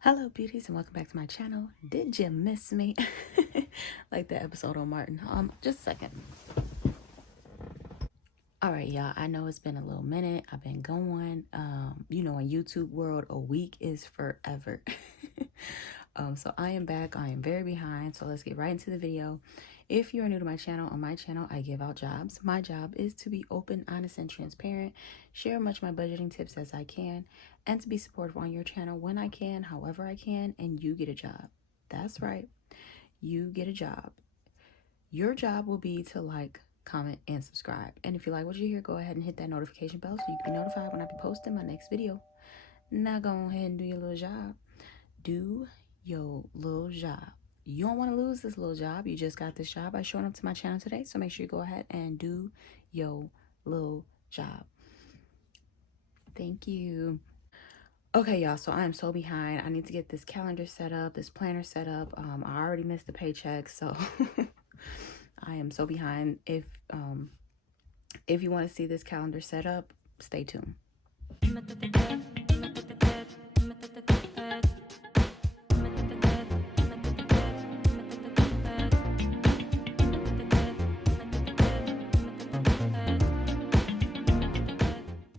Hello beauties and welcome back to my channel. Did you miss me? Like the episode on Martin. Just a second. All right, y'all. I know it's been a little minute. I've been going. In YouTube world, a week is forever. So I am back. I am very behind. So let's get right into the video. If you are new to my channel, on my channel, I give out jobs. My job is to be open, honest, and transparent, share much of my budgeting tips as I can, and to be supportive on your channel when I can, however I can, and you get a job. That's right. You get a job. Your job will be to like, comment, and subscribe. And if you like what you hear, go ahead and hit that notification bell so you can be notified when I be posting my next video. Now go ahead and do your little job. Do your little job. You don't want to lose this little job. You just got this job by showing up to my channel today. So make sure you go ahead and do your little job. Thank you. Okay, y'all, so I am so behind. I need to get this calendar set up, this planner set up. I already missed the paycheck, so I am so behind. If you want to see this calendar set up, stay tuned.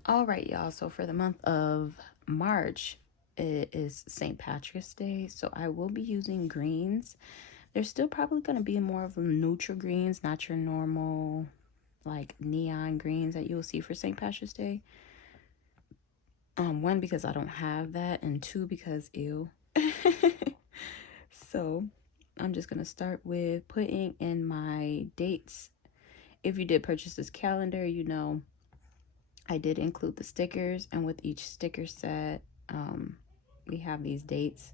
All right, y'all, so for the month of March, it is St. Patrick's Day, so I will be using greens. They're still probably going to be more of neutral greens, not your normal like neon greens that you'll see for St. Patrick's Day. One, because I don't have that, and two, because ew. So I'm just gonna start with putting in my dates. If you did purchase this calendar, you know I did include the stickers, and with each sticker set, we have these dates.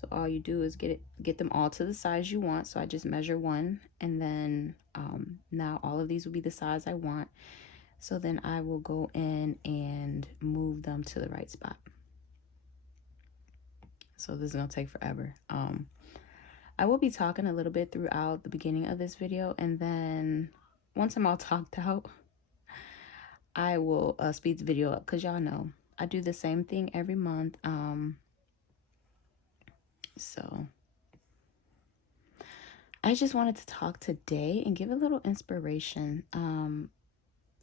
So all you do is get them all to the size you want. So I just measure one, and then now all of these will be the size I want. So then I will go in and move them to the right spot. So this is gonna take forever. I will be talking a little bit throughout the beginning of this video, and then once I'm all talked out, I will speed the video up, because y'all know I do the same thing every month. So I just wanted to talk today and give a little inspiration.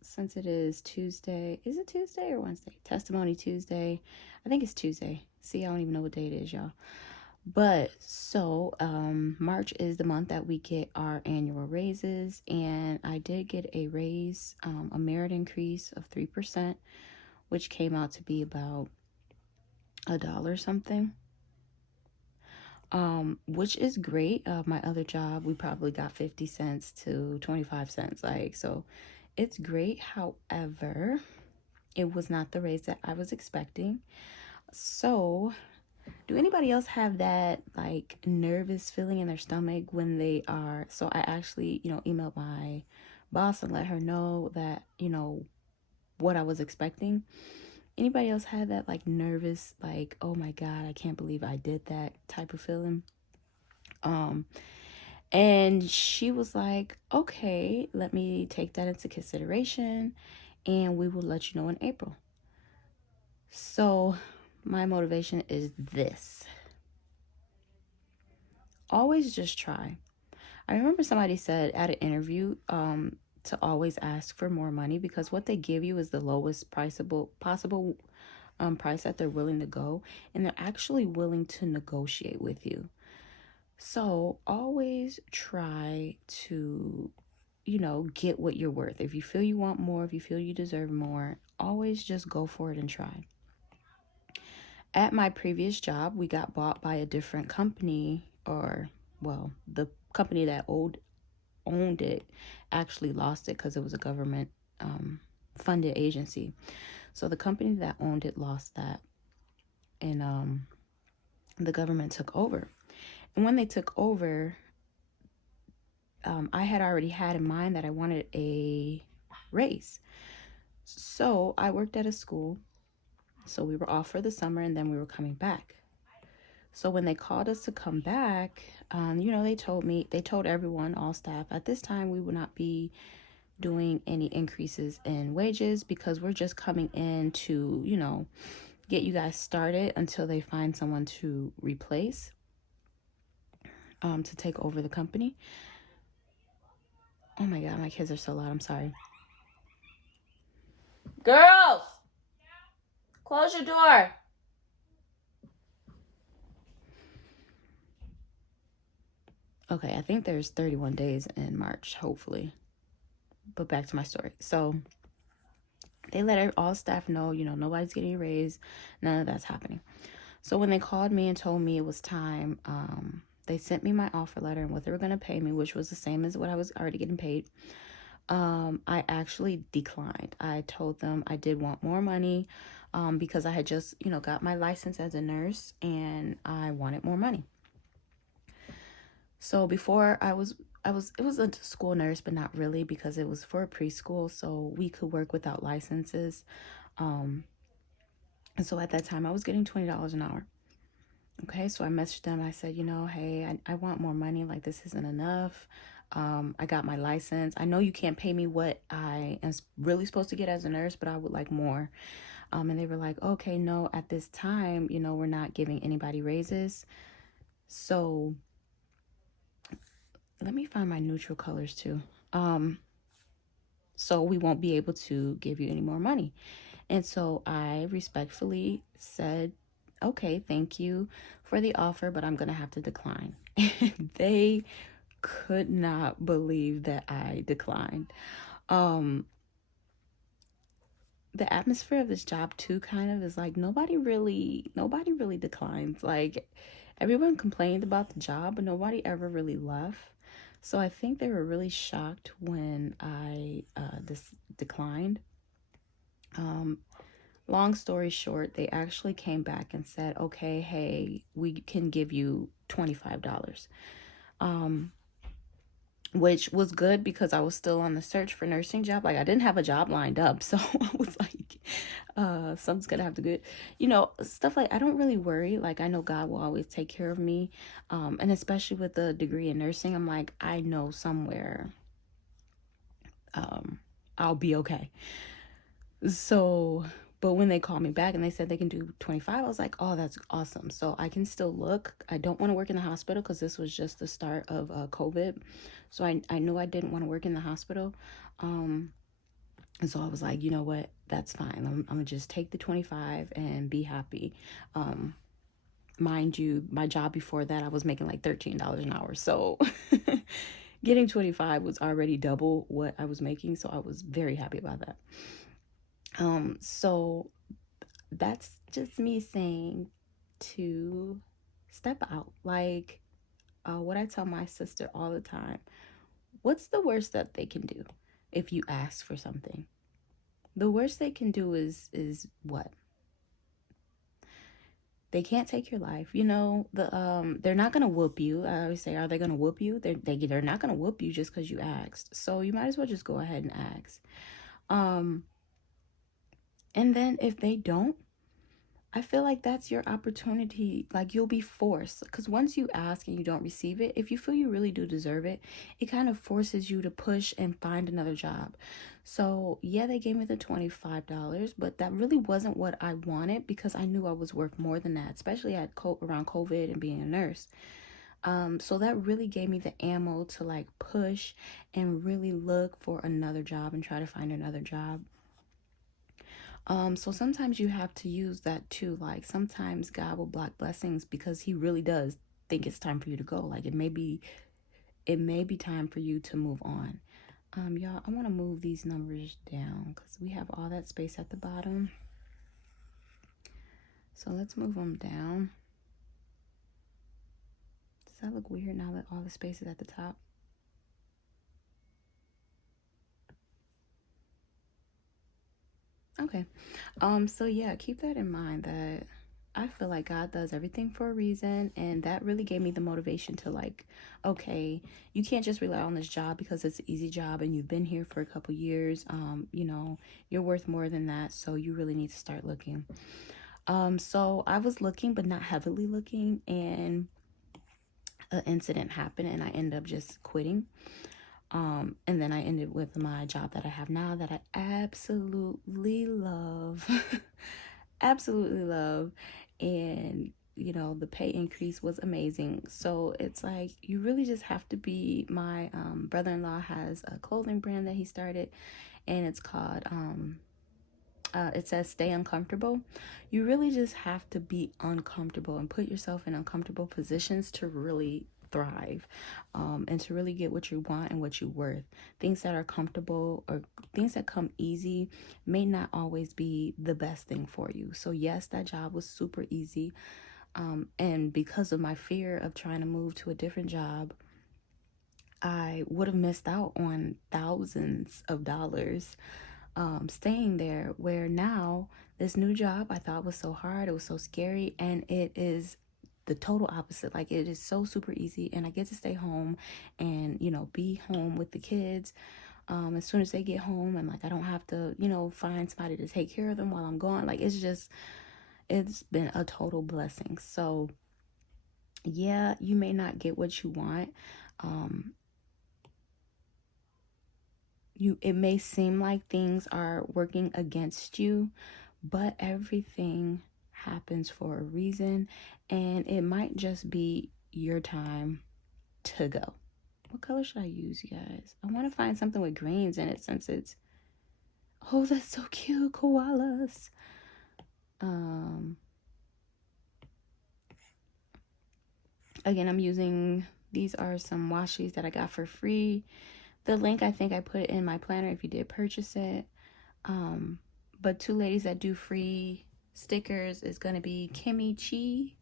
Since it is Tuesday, is it Tuesday or Wednesday? Testimony Tuesday. I think it's Tuesday. See, I don't even know what day it is, y'all. But so March is the month that we get our annual raises, and I did get a raise, a merit increase of 3%, which came out to be about $1 something, which is great. My other job, we probably got 50 cents to 25 cents, like, so it's great. However, it was not the raise that I was expecting. So do anybody else have that like nervous feeling in their stomach when they are? So I actually, emailed my boss and let her know that, what I was expecting. Anybody else had that like nervous, like, oh my God, I can't believe I did that type of feeling? And she was like, okay, let me take that into consideration and we will let you know in April. So my motivation is this: always just try. I remember somebody said at an interview to always ask for more money, because what they give you is the lowest possible price that they're willing to go, and they're actually willing to negotiate with you. So always try to, get what you're worth. If you feel you want more, if you feel you deserve more, always just go for it and try. At my previous job, we got bought by a different company, or, well, the company that owned it actually lost it because it was a government funded agency. So the company that owned it lost that, and the government took over. And when they took over, I had already had in mind that I wanted a raise. So I worked at a school. So we were off for the summer, and then we were coming back. So when they called us to come back, they told everyone, all staff, at this time we will not be doing any increases in wages, because we're just coming in to, get you guys started until they find someone to replace, to take over the company. Oh my God, my kids are so loud. I'm sorry. Girls, close your door. Okay, I think there's 31 days in March, hopefully. But back to my story. So they let all staff know, nobody's getting a raise. None of that's happening. So when they called me and told me it was time, they sent me my offer letter and what they were going to pay me, which was the same as what I was already getting paid. I actually declined. I told them I did want more money, because I had just, got my license as a nurse and I wanted more money. So before it was a school nurse, but not really, because it was for a preschool, so we could work without licenses. And so at that time I was getting $20 an hour. Okay, so I messaged them. I said, hey, I want more money. Like, this isn't enough. I got my license. I know you can't pay me what I am really supposed to get as a nurse, but I would like more. And they were like, okay, no, at this time, we're not giving anybody raises. So let me find my neutral colors too. So we won't be able to give you any more money. And so I respectfully said, okay, thank you for the offer, but I'm going to have to decline. They could not believe that I declined. The atmosphere of this job too kind of is like nobody really declines. Like, everyone complained about the job, but nobody ever really left. So I think they were really shocked when I declined. Long story short, they actually came back and said, okay, hey, we can give you $25. Which was good because I was still on the search for nursing job. Like, I didn't have a job lined up, so I was like, something's gonna have to good, stuff like, I don't really worry. Like, I know God will always take care of me, and especially with the degree in nursing, I'm like, I know somewhere I'll be okay. So, but when they called me back and they said they can do 25, I was like, oh, that's awesome. So I can still look. I don't want to work in the hospital because this was just the start of COVID. So I knew I didn't want to work in the hospital. And so I was like, you know what? That's fine. I'm going to just take the 25 and be happy. Mind you, my job before that, I was making like $13 an hour. So getting 25 was already double what I was making. So I was very happy about that. So that's just me saying to step out. Like, what I tell my sister all the time, what's the worst that they can do if you ask for something? The worst they can do is what? They can't take your life. They're not gonna whoop you. I always say, are they gonna whoop you? They're not gonna whoop you just because you asked. So you might as well just go ahead and ask. And then if they don't, I feel like that's your opportunity. Like, you'll be forced, because once you ask and you don't receive it, if you feel you really do deserve it, it kind of forces you to push and find another job. So yeah, they gave me the $25, but that really wasn't what I wanted, because I knew I was worth more than that, especially around COVID and being a nurse. So that really gave me the ammo to like push and really look for another job and try to find another job. So sometimes you have to use that too. Like, sometimes God will block blessings because he really does think it's time for you to go. Like, it may be time for you to move on. Y'all, I want to move these numbers down because we have all that space at the bottom. So let's move them down. Does that look weird now that all the space is at the top? Okay. So yeah, keep that in mind, that I feel like God does everything for a reason, and that really gave me the motivation to like, okay, you can't just rely on this job because it's an easy job and you've been here for a couple years. You're worth more than that, so you really need to start looking. So I was looking, but not heavily looking, and an incident happened and I ended up just quitting. And then I ended with my job that I have now, that I absolutely love. absolutely love. And the pay increase was amazing. So it's like you really just have to be. My brother-in-law has a clothing brand that he started, and it's called it says stay uncomfortable. You really just have to be uncomfortable and put yourself in uncomfortable positions to really thrive, and to really get what you want and what you're worth. Things that are comfortable or things that come easy may not always be the best thing for you. So yes, that job was super easy, and because of my fear of trying to move to a different job, I would have missed out on thousands of dollars staying there. Where now, this new job I thought was so hard, it was so scary, and it is the total opposite. Like, it is so super easy, and I get to stay home and be home with the kids as soon as they get home, and like I don't have to find somebody to take care of them while I'm gone. Like, it's been a total blessing. So yeah, you may not get what you want. um it may seem like things are working against you, but everything happens for a reason, and it might just be your time to go. What color should I use, you guys? I want to find something with greens in it, since it's, oh, that's so cute, koalas. Again, I'm using, these are some washies that I got for free. The link, I think I put in my planner if you did purchase it. But two ladies that do free stickers is going to be Kimchi,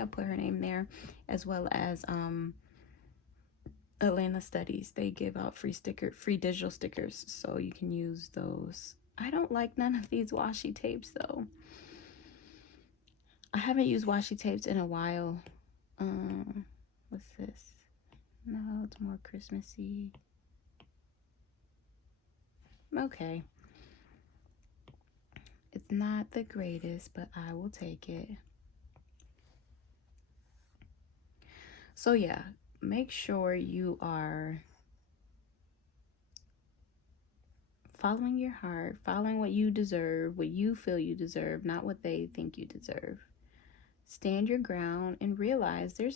I'll put her name there, as well as Atlanta Studies. They give out free digital stickers, so you can use those. I don't like none of these washi tapes though. I haven't used washi tapes in a while. What's this? No, it's more Christmassy. Okay. It's not the greatest, but I will take it. So yeah, make sure you are following your heart, following what you deserve, what you feel you deserve, not what they think you deserve. Stand your ground and realize they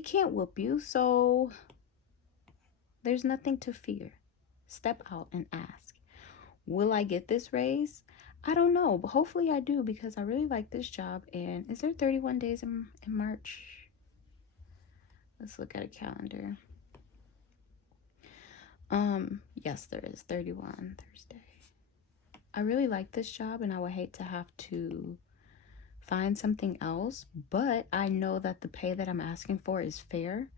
can't whoop you, so there's nothing to fear. Step out and ask, will I get this raise? I don't know, but hopefully I do, because I really like this job. And is there 31 days in March? Let's look at a calendar. Yes, there is 31 Thursday. I really like this job, and I would hate to have to find something else, but I know that the pay that I'm asking for is fair.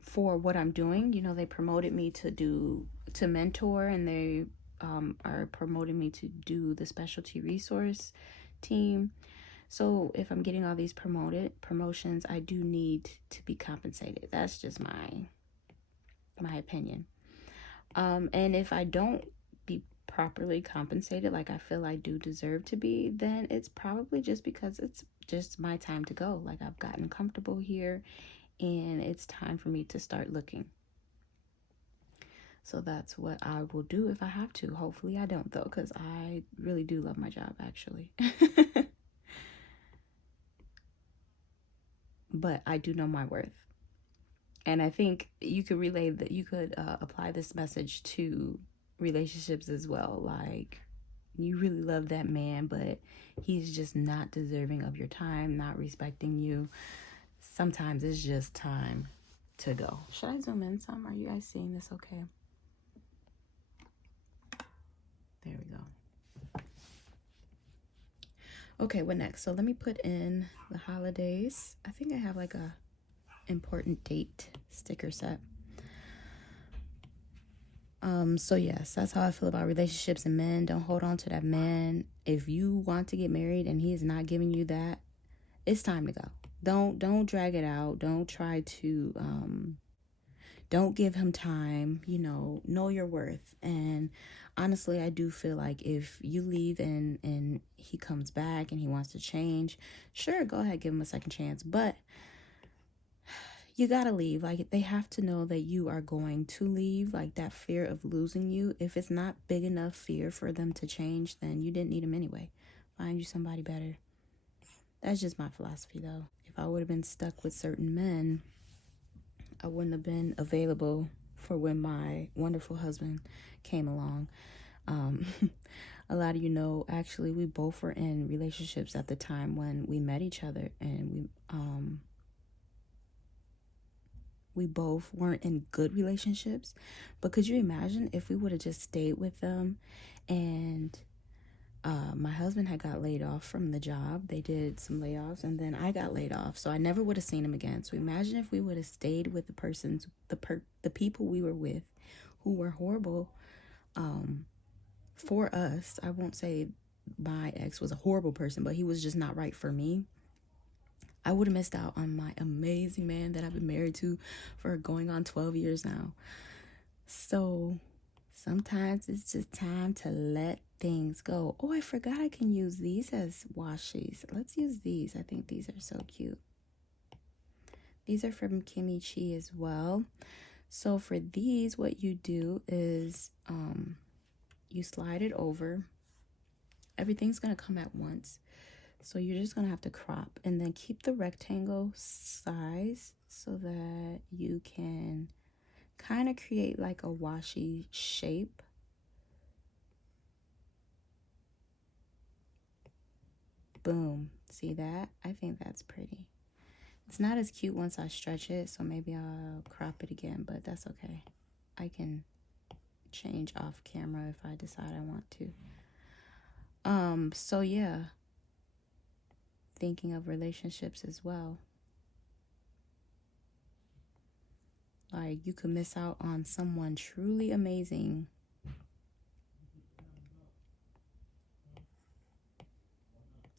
For what I'm doing, they promoted me to mentor, and they are promoting me to do the specialty resource team. So if I'm getting all these promotions, I do need to be compensated. That's just my opinion. And if I don't be properly compensated like I feel I do deserve to be, then it's probably just because it's just my time to go. Like, I've gotten comfortable here, and it's time for me to start looking. So that's what I will do if I have to. Hopefully I don't, though, because I really do love my job, actually. But I do know my worth. And I think you could apply this message to relationships as well. Like, you really love that man, but he's just not deserving of your time, not respecting you. Sometimes it's just time to go. Should I zoom in some? Are you guys seeing this okay? There we go. Okay, what next? So let me put in the holidays. I think I have like a important date sticker set. So yes, that's how I feel about relationships and men. Don't hold on to that man. If you want to get married and he is not giving you that, it's time to go. Don't drag it out. Don't try to don't give him time. Know your worth. And honestly, I do feel like if you leave and he comes back and he wants to change, sure, go ahead, give him a second chance. But you gotta leave. Like, they have to know that you are going to leave. Like, that fear of losing you, if it's not big enough fear for them to change, then you didn't need them anyway. Find you somebody better. That's just my philosophy, though. If I would have been stuck with certain men, I wouldn't have been available for when my wonderful husband came along. Um, a lot of you know, actually, we both were in relationships at the time when we met each other, and we both weren't in good relationships. But could you imagine if we would have just stayed with them? And my husband had got laid off from the job. They did some layoffs, and then I got laid off, so I never would have seen him again. So imagine if we would have stayed with the people we were with, who were horrible for us. I won't say my ex was a horrible person, but he was just not right for me. I would have missed out on my amazing man that I've been married to for going on 12 years now. So sometimes it's just time to let things go. Oh, I forgot I can use these as washies. Let's use these. I think these are so cute. These are from Kimmy Chi as well. So for these, what you do is you slide it over. Everything's going to come at once. So you're just going to have to crop and then keep the rectangle size so that you can kind of create like a washi shape. Boom. See that? I think that's pretty. It's not as cute once I stretch it, so maybe I'll crop it again, but that's okay. I can change off camera if I decide I want to. So yeah. Thinking of relationships as well. Like, you could miss out on someone truly amazing.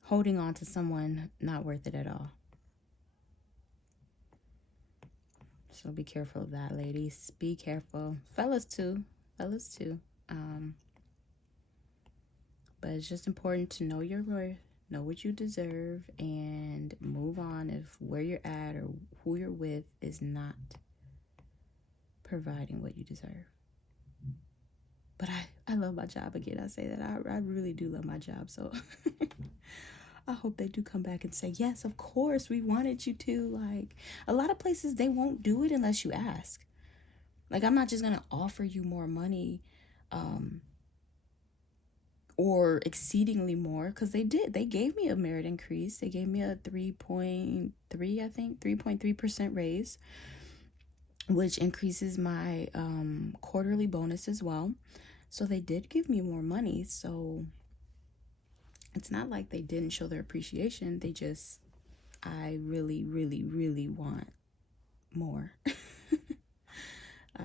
Holding on to someone not worth it at all. So be careful of that, ladies. Be careful. Fellas too. But it's just important to know your worth, know what you deserve, and move on if where you're at or who you're with is not providing what you deserve. But I love my job. Again, I say that I really do love my job. So I hope they do come back and say, yes, of course, we wanted you to. Like, a lot of places, they won't do it unless you ask. Like, I'm not just going to offer you more money or exceedingly more, because they did. They gave me a merit increase. They gave me a 3.3% raise, which increases my quarterly bonus as well. So they did give me more money. So it's not like they didn't show their appreciation. They just, I really, really, really want more.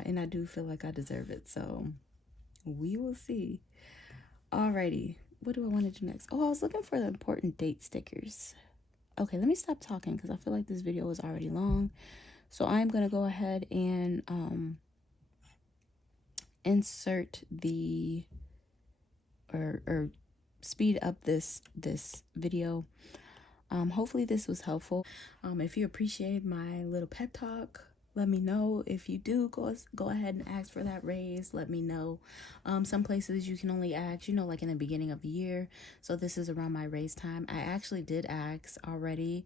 And I do feel like I deserve it. So we will see. Alrighty. What do I want to do next? Oh, I was looking for the important date stickers. Okay, let me stop talking because I feel like this video is already long. So I'm going to go ahead and insert the or speed up this video. Hopefully this was helpful. If you appreciate my little pep talk, let me know. If you do, go ahead and ask for that raise. Let me know. Some places you can only ask, like in the beginning of the year. So this is around my raise time. I actually did ask already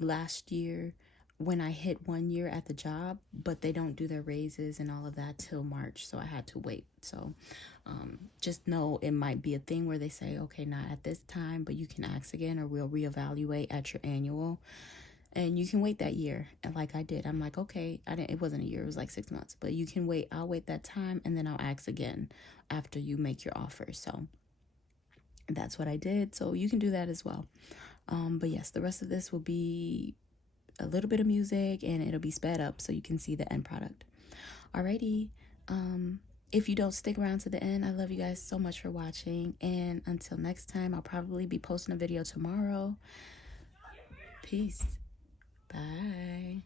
last year when I hit 1 year at the job, but they don't do their raises and all of that till March. So I had to wait. So just know it might be a thing where they say, okay, not at this time, but you can ask again, or we'll reevaluate at your annual. And you can wait that year. And like I did, I'm like, okay, it wasn't a year, it was like 6 months, but you can wait. I'll wait that time and then I'll ask again after you make your offer. So that's what I did. So you can do that as well. But yes, the rest of this will be a little bit of music and it'll be sped up so you can see the end product. Alrighty. If you don't stick around to the end, I love you guys so much for watching. And until next time, I'll probably be posting a video tomorrow. Peace. Bye.